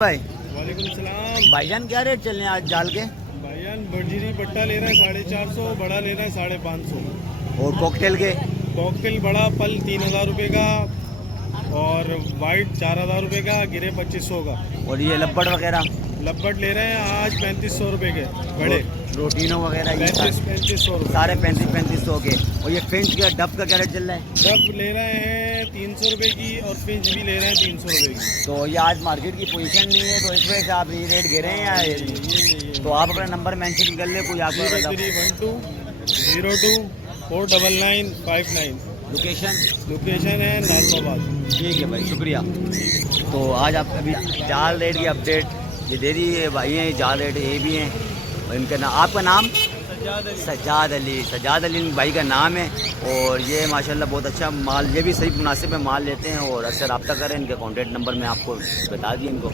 भाई वालेकुम सलाम। भाईजान क्या रेट चल रहे हैं आज जाल के? भाईजान बर्जीरी पट्टा ले रहा है 450, बड़ा ले रहा है 550। और कॉकटेल के? कॉकटेल बड़ा पल 3000 रुपये का और वाइट 4000 रुपये का, गिरे 2500 का। और ये लब्बड़ वगैरह? लब्बट ले रहे हैं आज 3500 रुपये के बड़े। रोटीनो वगैरह ये 3500 रुपये सारे 3500 के। और ये फिंच का डब का क्या रेट चल रहा है? डब ले रहे हैं 300 रुपये की और पिंच भी ले रहे हैं 300 रुपये की। तो ये आज मार्केट की पोजीशन नहीं है तो इस वजह से आप ये रेट गिरे हैं या ये तो आप अपना नंबर मेंशन कर ले, कोई आपको 0312 02 लोकेशन? लोकेशन है नाजमाबाद। ठीक है भाई, शुक्रिया। तो आज आप अभी जाल रेट की अपडेट ये दे दी है भाई हैं, जाल रेट ये भी हैं। और इनका नाम, आपका नाम? सज्जाद अली। सज्जाद अली भाई का नाम है। और ये माशाल्लाह बहुत अच्छा माल, ये भी सही मुनासिब में माल लेते हैं। और अक्सर रब्ता करें, इनके कॉन्टैक्ट नंबर मैं आपको बता दिए इनको।